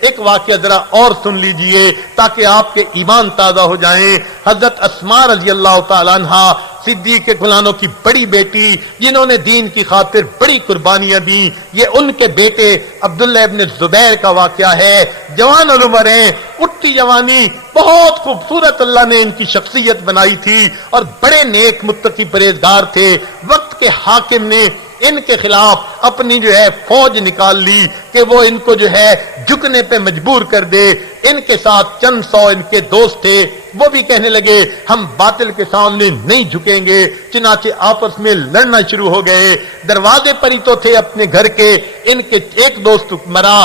ایک واقعہ ذرا اور سن لیجئے تاکہ آپ کے ایمان تازہ ہو جائیں۔ حضرت اسماء رضی اللہ تعالیٰ عنہا صدیق کلانوں کی بڑی بیٹی، جنہوں نے دین کی خاطر بڑی قربانیاں دیں، یہ ان کے بیٹے عبداللہ ابن زبیر کا واقعہ ہے۔ جوان العمر ہیں، اٹھتی جوانی، بہت خوبصورت اللہ نے ان کی شخصیت بنائی تھی اور بڑے نیک متقی پرہیزگار تھے۔ وقت کے حاکم نے ان کے خلاف اپنی فوج نکال لی کہ وہ ان کو جھکنے پہ مجبور کر دے۔ ان کے ساتھ چند سو ان کے دوست تھے، وہ بھی کہنے لگے ہم باطل کے سامنے نہیں جھکیں گے، چنانچہ آپس میں لڑنا شروع ہو گئے۔ دروازے پر ہی تو تھے اپنے گھر کے، ان کے ایک دوست مرا،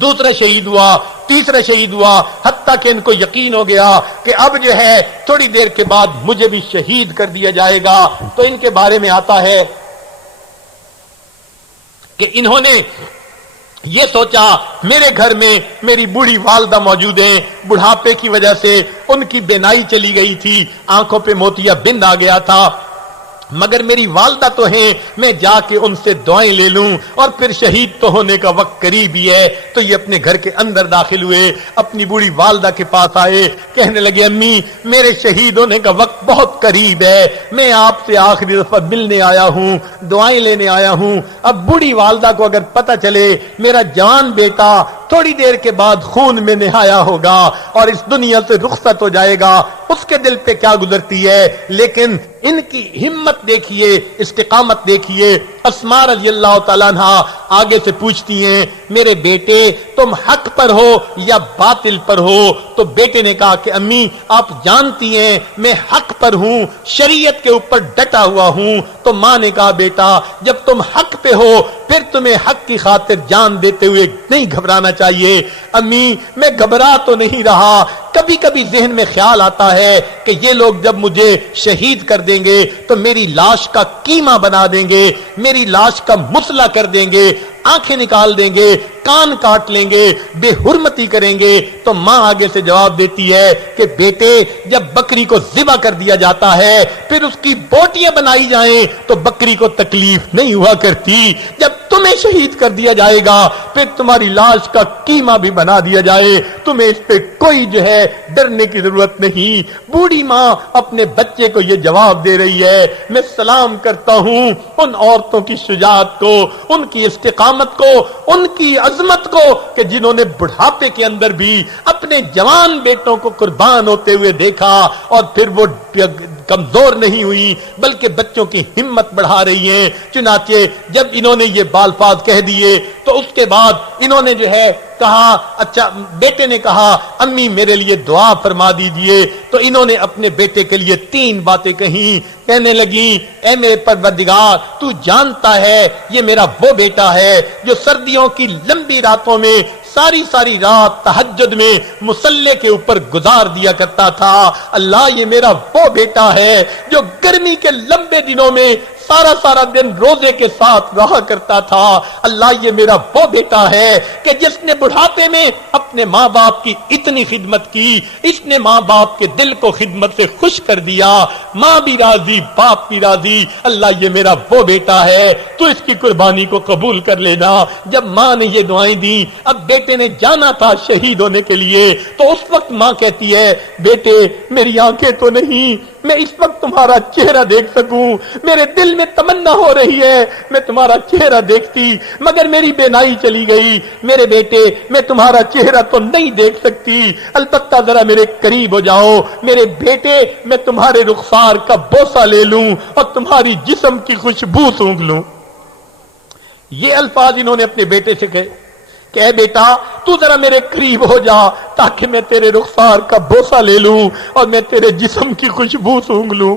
دوسرا شہید ہوا، تیسرا شہید ہوا، حتیٰ کہ ان کو یقین ہو گیا کہ اب تھوڑی دیر کے بعد مجھے بھی شہید کر دیا جائے گا۔ تو ان کے بارے میں آتا ہے کہ انہوں نے یہ سوچا میرے گھر میں میری بوڑھی والدہ موجود ہیں، بڑھاپے کی وجہ سے ان کی بینائی چلی گئی تھی، آنکھوں پہ موتیا بند آ گیا تھا، مگر میری والدہ تو ہیں، میں جا کے ان سے دعائیں لے لوں اور پھر شہید تو ہونے کا وقت قریب ہی ہے۔ تو یہ اپنے گھر کے اندر داخل ہوئے، اپنی بوڑھی والدہ کے پاس آئے، کہنے لگے امی میرے شہید ہونے کا وقت بہت قریب ہے، میں آپ سے آخری دفعہ ملنے آیا ہوں، دعائیں لینے آیا ہوں۔ اب بوڑھی والدہ کو اگر پتہ چلے میرا جوان بیٹا تھوڑی دیر کے بعد خون میں نہایا ہوگا اور اس دنیا سے رخصت ہو جائے گا، اس کے دل پہ کیا گزرتی ہے۔ لیکن ان کی ہمت دیکھیے، استقامت دیکھیے۔ اسماء رضی اللہ تعالیٰ عنہ آگے سے پوچھتی ہیں میرے بیٹے تم حق پر ہو یا باطل پر ہو؟ تو بیٹے نے کہا کہ امی آپ جانتی ہیں میں حق پر ہوں، شریعت کے اوپر ڈٹا ہوا ہوں۔ تو ماں نے کہا بیٹا جب تم حق پہ ہو پھر تمہیں حق کی خاطر جان دیتے ہوئے نہیں گھبرانا چاہیے۔ امی میں گھبرا تو نہیں رہا، کبھی کبھی ذہن میں خیال آتا ہے کہ یہ لوگ جب مجھے شہید کر دیں گے تو میری لاش کا قیمہ بنا دیں گے، میری لاش کا مسئلہ کر دیں گے، آنکھیں نکال دیں گے، کان کاٹ لیں گے، بے حرمتی کریں گے۔ تو ماں آگے سے جواب دیتی ہے کہ بیٹے جب بکری کو ذبح کر دیا جاتا ہے پھر اس کی بوٹیاں بنائی جائیں تو بکری کو تکلیف نہیں ہوا کرتی، جب تمہیں شہید کر دیا جائے گا پھر تمہاری لاش کا قیمہ بھی بنا دیا جائے، تمہیں اس پہ کوئی ڈرنے کی ضرورت نہیں۔ بوڑھی ماں اپنے بچے کو یہ جواب دے رہی ہے۔ میں سلام کرتا ہوں ان عورتوں کی شجاعت کو، ان کی استقامت کو، ان کی عظمت کو کہ جنہوں نے بڑھاپے کے اندر بھی اپنے جوان بیٹوں کو قربان ہوتے ہوئے دیکھا اور پھر وہ کمزور نہیں ہوئی بلکہ بچوں کی ہمت بڑھا رہی ہیں۔ چنانچہ جب انہوں نے یہ بالفاظ کہہ دیے تو اس کے بعد انہوں نے کہا اچھا، بیٹے نے کہا امی میرے لیے دعا فرما دیجئے۔ تو انہوں نے اپنے بیٹے کے لیے 3 باتیں کہیں، کہنے لگی اے میرے پروردگار تو جانتا ہے یہ میرا وہ بیٹا ہے جو سردیوں کی لمبی راتوں میں ساری رات تہجد میں مصلی کے اوپر گزار دیا کرتا تھا۔ اللہ یہ میرا وہ بیٹا ہے جو گرمی کے لمبے دنوں میں سارا دن روزے کے ساتھ رہا کرتا تھا۔ اللہ یہ میرا وہ بیٹا ہے کہ جس نے بڑھاپے میں اپنے ماں باپ کی اتنی خدمت کی، اس نے ماں باپ کے دل کو خدمت سے خوش کر دیا، ماں بھی راضی باپ بھی راضی۔ اللہ یہ میرا وہ بیٹا ہے، تو اس کی قربانی کو قبول کر لینا۔ جب ماں نے یہ دعائیں دی، اب بیٹے نے جانا تھا شہید ہونے کے لیے، تو اس وقت ماں کہتی ہے بیٹے میری آنکھیں تو نہیں، میں اس وقت تمہارا چہرہ دیکھ سکوں، میرے دل میں تمنا ہو رہی ہے میں تمہارا چہرہ دیکھتی، مگر میری بینائی چلی گئی۔ میرے بیٹے میں تمہارا چہرہ تو نہیں دیکھ سکتی، البتہ ذرا میرے قریب ہو جاؤ میرے بیٹے، میں تمہارے رخسار کا بوسہ لے لوں اور تمہاری جسم کی خوشبو سونگھ لوں۔ یہ الفاظ انہوں نے اپنے بیٹے سے کہے کہ اے بیٹا تو ذرا میرے قریب ہو جا تاکہ میں تیرے رخسار کا بوسہ لے لوں اور میں تیرے جسم کی خوشبو سونگھ لوں۔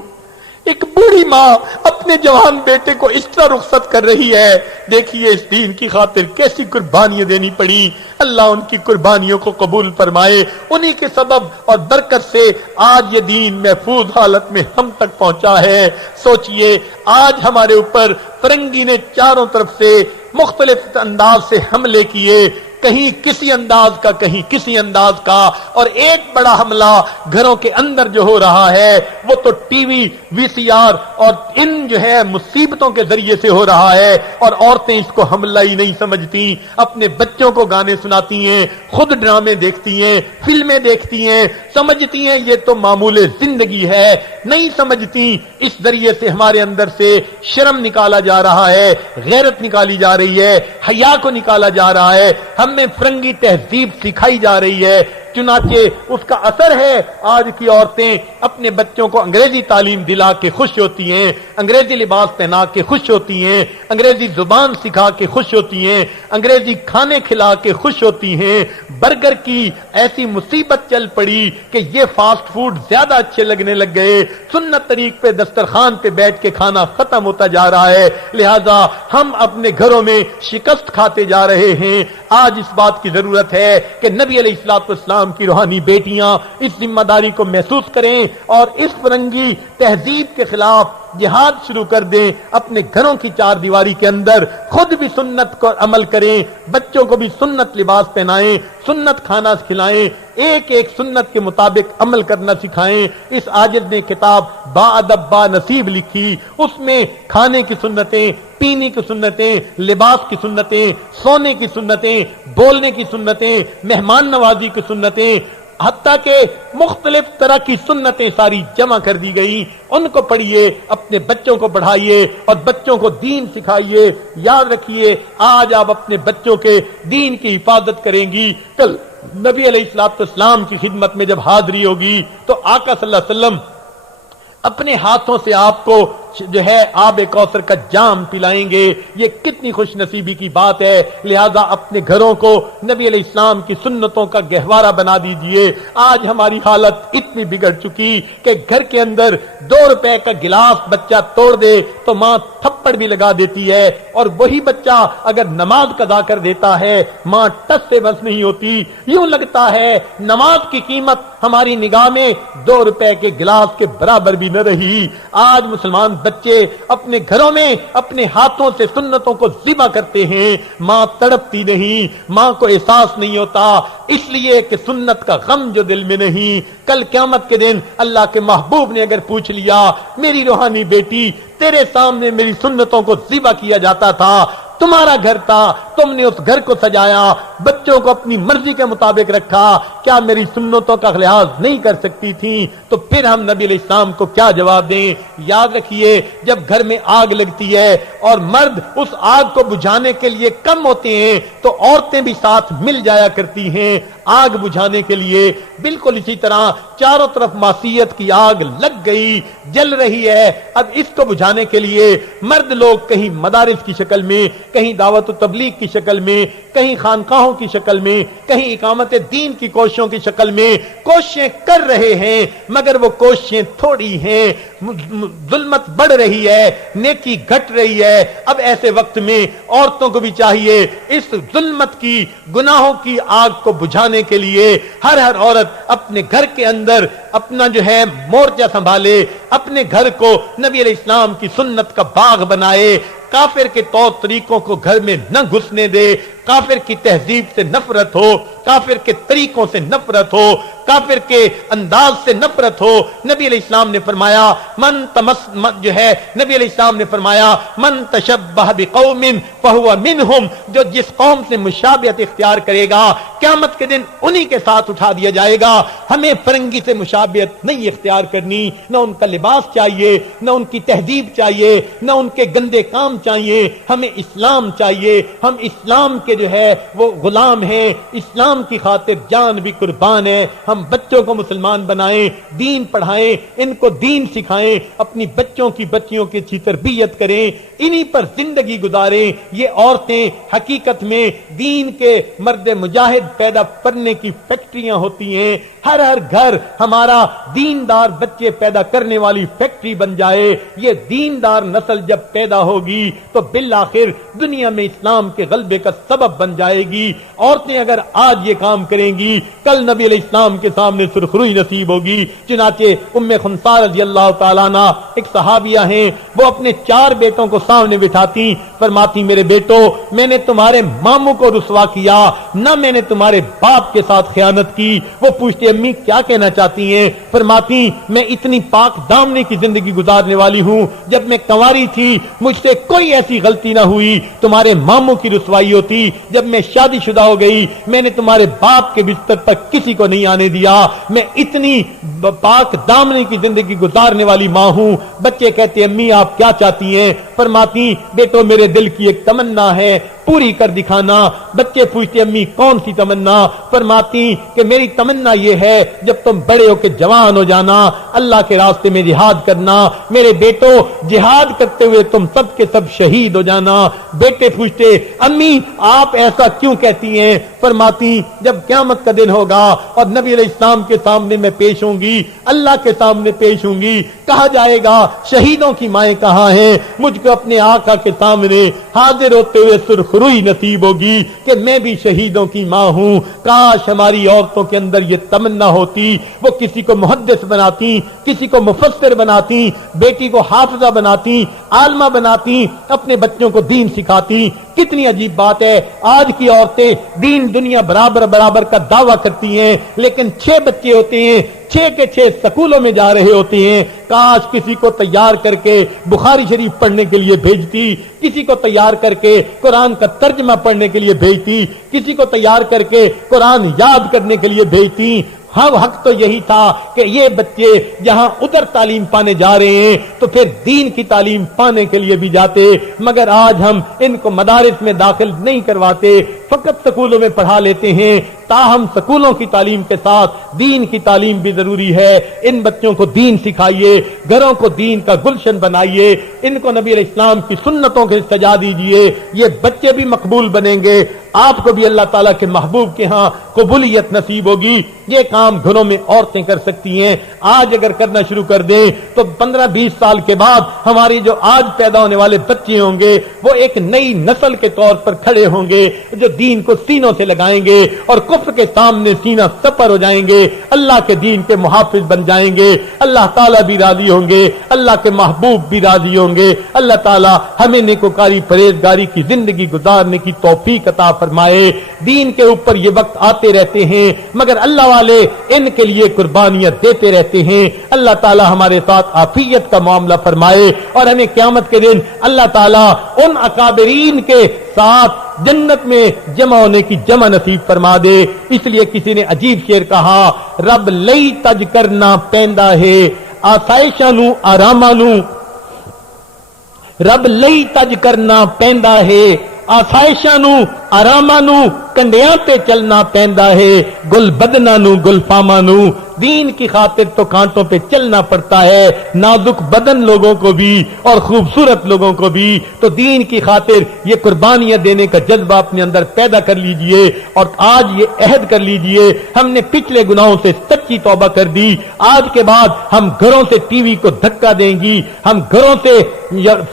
ایک بوڑھی ماں اپنے جوان بیٹے کو اس طرح رخصت کر رہی ہے، دیکھیے اس دین کی خاطر کیسی قربانیاں دینی پڑی۔ اللہ ان کی قربانیوں کو قبول فرمائے، انہی کے سبب اور برکت سے آج یہ دین محفوظ حالت میں ہم تک پہنچا ہے۔ سوچئے آج ہمارے اوپر فرنگی نے چاروں طرف سے مختلف انداز سے حملے کیے، کہیں کسی انداز کا کہیں کسی انداز کا، اور ایک بڑا حملہ گھروں کے اندر جو ہو رہا ہے وہ تو ٹی وی، وی سی آر اور ان جو ہے مصیبتوں کے ذریعے سے ہو رہا ہے، اور عورتیں اس کو حملہ ہی نہیں سمجھتی، اپنے بچوں کو گانے سناتی ہیں، خود ڈرامے دیکھتی ہیں، فلمیں دیکھتی ہیں، سمجھتی ہیں یہ تو معمول زندگی ہے، نہیں سمجھتی اس ذریعے سے ہمارے اندر سے شرم نکالا جا رہا ہے، غیرت نکالی جا رہی ہے، حیا کو نکالا جا رہا ہے، ہمیں فرنگی تہذیب سکھائی جا رہی ہے۔ چنانچہ اس کا اثر ہے آج کی عورتیں اپنے بچوں کو انگریزی تعلیم دلا کے خوش ہوتی ہیں، انگریزی لباس پہنا کے خوش ہوتی ہیں، انگریزی زبان سکھا کے خوش ہوتی ہیں، انگریزی کھانے کھلا کے خوش ہوتی ہیں۔ برگر کی ایسی مصیبت چل پڑی کہ یہ فاسٹ فوڈ زیادہ اچھے لگنے لگ گئے، سنت طریق پہ دسترخوان پہ بیٹھ کے کھانا ختم ہوتا جا رہا ہے، لہذا ہم اپنے گھروں میں شکست کھاتے جا رہے ہیں۔ آج اس بات کی ضرورت ہے کہ نبی علیہ الصلوۃ والسلام کی روحانی بیٹیاں اس ذمہ داری کو محسوس کریں اور اس فرنگی تہذیب کے خلاف جہاد شروع کر دیں، اپنے گھروں کی چار دیواری کے اندر خود بھی سنت کو عمل کریں، بچوں کو بھی سنت لباس پہنائیں، سنت کھانا کھلائیں، ایک ایک سنت کے مطابق عمل کرنا سکھائیں۔ اس عاجز نے کتاب با ادب با نصیب لکھی، اس میں کھانے کی سنتیں، پینے کی سنتیں، لباس کی سنتیں، سونے کی سنتیں، بولنے کی سنتیں، مہمان نوازی کی سنتیں، حتیٰ کہ مختلف طرح کی سنتیں ساری جمع کر دی گئی۔ ان کو پڑھیے، اپنے بچوں کو پڑھائیے اور بچوں کو دین سکھائیے۔ یاد رکھیے، آج آپ اپنے بچوں کے دین کی حفاظت کریں گی، کل نبی علیہ الصلوۃ والسلام کی خدمت میں جب حاضری ہوگی تو آقا صلی اللہ علیہ وسلم اپنے ہاتھوں سے آپ کو جو ہے آب کوثر کا جام پلائیں گے۔ یہ کتنی خوش نصیبی کی بات ہے، لہذا اپنے گھروں کو نبی علیہ السلام کی سنتوں کا گہوارہ بنا دیجئے۔ آج ہماری حالت اتنی بگڑ چکی کہ گھر کے اندر 2 روپے کا گلاس بچہ توڑ دے تو ماں تھپڑ بھی لگا دیتی ہے، اور وہی بچہ اگر نماز قضا کر دیتا ہے ماں ٹس سے بس نہیں ہوتی۔ یوں لگتا ہے نماز کی قیمت ہماری نگاہ میں 2 روپے کے گلاس کے برابر بھی نہ رہی۔ آج مسلمان بچے اپنے گھروں میں اپنے ہاتھوں سے سنتوں کو ذبح کرتے ہیں، ماں تڑپتی نہیں، ماں کو احساس نہیں ہوتا، اس لیے کہ سنت کا غم جو دل میں نہیں۔ کل قیامت کے دن اللہ کے محبوب نے اگر پوچھ لیا، میری روحانی بیٹی تیرے سامنے میری سنتوں کو ذبح کیا جاتا تھا، تمہارا گھر تھا، تم نے اس گھر کو سجایا، بچوں کو اپنی مرضی کے مطابق رکھا، کیا میری سنتوں کا لحاظ نہیں کر سکتی تھی؟ تو پھر ہم نبی علیہ السلام کو کیا جواب دیں؟ یاد رکھیے، جب گھر میں آگ لگتی ہے اور مرد اس آگ کو بجھانے کے لیے کم ہوتے ہیں تو عورتیں بھی ساتھ مل جایا کرتی ہیں آگ بجھانے کے لیے۔ بالکل اسی طرح چاروں طرف معصیت کی آگ لگ گئی، جل رہی ہے، اب اس کو بجھانے کے لیے مرد لوگ کہیں مدارس کی شکل میں، کہیں دعوت و تبلیغ کی شکل میں، کہیں خانقاہوں کی شکل میں، کہیں اقامت دین کی کوششوں کی شکل میں کوششیں کر رہے ہیں، مگر وہ کوششیں تھوڑی ہیں، ظلمت بڑھ رہی ہے، نیکی گھٹ رہی ہے۔ اب ایسے وقت میں عورتوں کو بھی چاہیے اس ظلمت کی، گناہوں کی آگ کو بجھانے کے لیے ہر عورت اپنے گھر کے اندر اپنا جو ہے مورچہ سنبھالے، اپنے گھر کو نبی علیہ السلام کی سنت کا باغ بنائے، کافر کے طور طریقوں کو گھر میں نہ گھسنے دے، کافر کی تہذیب سے نفرت ہو، کافر کے طریقوں سے نفرت ہو، کافر کے انداز سے نفرت ہو۔ نبی علیہ السلام نے فرمایا نبی علیہ السلام نے فرمایا من تشبہ بقوم فہو منہم، جو جس قوم سے مشابہت اختیار کرے گا قیامت کے دن انہی کے ساتھ اٹھا دیا جائے گا۔ ہمیں فرنگی سے مشابہت نہیں اختیار کرنی، نہ ان کا لباس چاہیے، نہ ان کی تہذیب چاہیے، نہ ان کے گندے کام چاہیے، ہمیں اسلام چاہیے۔ ہم اسلام کے جو ہے وہ غلام ہیں، اسلام کی خاطر جان بھی قربان ہے۔ ہم بچوں کو مسلمان بنائیں، دین پڑھائیں، ان کو دین سکھائیں، اپنی بچوں کی بچیوں کی اچھی تربیت کریں، انہی پر زندگی گزاریں۔ یہ عورتیں حقیقت میں دین کے مرد مجاہد پیدا کرنے کی فیکٹریاں ہوتی ہیں۔ ہر گھر ہمارا دیندار بچے پیدا کرنے والی فیکٹری بن جائے۔ یہ دیندار نسل جب پیدا ہوگی تو بالآخر دنیا میں اسلام کے غلبے کا سبب سبب بن جائے گی. عورتیں اگر آج یہ کام کریں گی کل نبی علیہ السلام کے سامنے سرخروئی نصیب ہوگی. چنانچہ ام خنسا رضی اللہ تعالیٰ عنہ ایک صحابیہ ہیں, وہ اپنے 4 بیٹوں کو سامنے بٹھاتی, فرماتی میرے بیٹو میں نے تمہارے ماموں کو رسوا کیا, نہ میں نے تمہارے باپ کے ساتھ خیانت کی. وہ پوچھتے امی کیا کہنا چاہتی ہیں؟ فرماتی میں اتنی پاک دامنی کی زندگی گزارنے والی ہوں, جب میں کنواری تھی مجھ سے کوئی ایسی غلطی نہ ہوئی. تمہارے ماموں کی رسوائی ہوتی. جب میں شادی شدہ ہو گئی میں نے تمہارے باپ کے بستر پر کسی کو نہیں آنے دیا. میں اتنی پاک دامنی کی زندگی گزارنے والی ماں ہوں. بچے کہتے امی آپ کیا چاہتی ہیں؟ فرماتی بیٹو میرے دل کی ایک تمنا ہے, پوری کر دکھانا. بچے پوچھتے امی کون سی تمنا؟ فرماتی کہ میری تمنا یہ ہے جب تم بڑے ہو کے جوان ہو جانا اللہ کے راستے میں جہاد کرنا. میرے بیٹو جہاد کرتے ہوئے تم سب کے سب شہید ہو جانا. بیٹے پوچھتے امی آپ ایسا کیوں کہتی ہیں؟ فرماتی جب قیامت کا دن ہوگا اور نبی علیہ السلام کے سامنے میں پیش ہوں گی, اللہ کے سامنے پیش ہوں گی, کہا جائے گا شہیدوں کی مائیں کہاں ہیں؟ مجھ کو اپنے آقا کے سامنے حاضر ہوتے ہوئے سرخروئی نصیب ہوگی کہ میں بھی شہیدوں کی ماں ہوں. کاش ہماری عورتوں کے اندر یہ تمنا ہوتی, وہ کسی کو محدث بناتی, کسی کو مفسر بناتی, بیٹی کو حافظہ بناتی, عالمہ بناتی, اپنے بچوں کو دین سکھاتی. کتنی عجیب بات ہے, آج کی عورتیں دین دنیا برابر برابر کا دعویٰ کرتی ہیں, لیکن 6 بچے ہوتے ہیں, 6 کے 6 سکولوں میں جا رہے ہوتے ہیں. کاش کسی کو تیار کر کے بخاری شریف پڑھنے کے لیے بھیجتی, کسی کو تیار کر کے قرآن کا ترجمہ پڑھنے کے لیے بھیجتی, کسی کو تیار کر کے قرآن یاد کرنے کے لیے بھیجتی. ہاں حق تو یہی تھا کہ یہ بچے جہاں ادھر تعلیم پانے جا رہے ہیں تو پھر دین کی تعلیم پانے کے لیے بھی جاتے, مگر آج ہم ان کو مدارس میں داخل نہیں کرواتے, فقط سکولوں میں پڑھا لیتے ہیں. تاہم سکولوں کی تعلیم کے ساتھ دین کی تعلیم بھی ضروری ہے. ان بچوں کو دین سکھائیے, گھروں کو دین کا گلشن بنائیے, ان کو نبی علیہ السلام کی سنتوں کے سجا دیجئے. یہ بچے بھی مقبول بنیں گے, آپ کو بھی اللہ تعالیٰ کے محبوب کے ہاں قبولیت نصیب ہوگی. یہ کام گھروں میں عورتیں کر سکتی ہیں. آج اگر کرنا شروع کر دیں تو 15-20 سال کے بعد ہماری جو آج پیدا ہونے والے بچے ہوں گے وہ ایک نئی نسل کے طور پر کھڑے ہوں گے, جو دین کو سینوں سے لگائیں گے اور کفر کے سامنے سینہ سپر ہو جائیں گے, اللہ کے دین کے محافظ بن جائیں گے. اللہ تعالیٰ بھی راضی ہوں گے, اللہ کے محبوب بھی راضی ہوں گے. اللہ تعالیٰ ہمیں نیکوکاری پرہیزگاری کی زندگی گزارنے کی توفیق عطا فرمائے. دین کے اوپر یہ وقت آتے رہتے ہیں مگر اللہ والے ان کے لیے قربانیاں دیتے رہتے ہیں. اللہ تعالیٰ ہمارے ساتھ عافیت کا معاملہ فرمائے اور ہمیں قیامت کے دن اللہ تعالیٰ ان اکابرین کے ساتھ جنت میں جمع ہونے کی جمع نصیب فرما دے. اس لیے کسی نے عجیب شعر کہا, رب لئی تج کرنا پیندا ہے آسائشاں نو آراماں نو, رب لئی تج کرنا پیندا ہے آسائشاں نو آراماں نو, کنڈیاں تے چلنا پیندا ہے گل بدنا نو گل فاما نو. دین کی خاطر تو کانٹوں پہ چلنا پڑتا ہے, نازک بدن لوگوں کو بھی اور خوبصورت لوگوں کو بھی. تو دین کی خاطر یہ قربانیاں دینے کا جذبہ اپنے اندر پیدا کر لیجئے اور آج یہ عہد کر لیجئے ہم نے پچھلے گناہوں سے سچی توبہ کر دی. آج کے بعد ہم گھروں سے ٹی وی کو دھکا دیں گی, ہم گھروں سے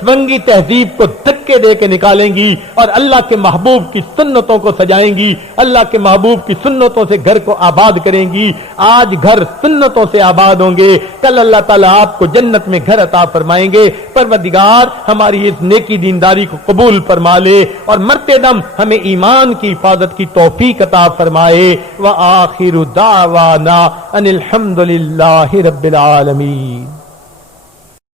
فرنگی تہذیب کو دھکے دے کے نکالیں گی اور اللہ کے محبوب کی سنتوں کو سجائیں گی, اللہ کے محبوب کی سنتوں سے گھر کو آباد کریں گی. آج گھر سنتوں سے آباد ہوں گے, کل اللہ تعالیٰ آپ کو جنت میں گھر عطا فرمائیں گے. پروردگار ہماری اس نیکی دینداری کو قبول فرما لے اور مرتے دم ہمیں ایمان کی حفاظت کی توفیق عطا فرمائے. وآخر دعوانا ان الحمد للہ رب العالمین.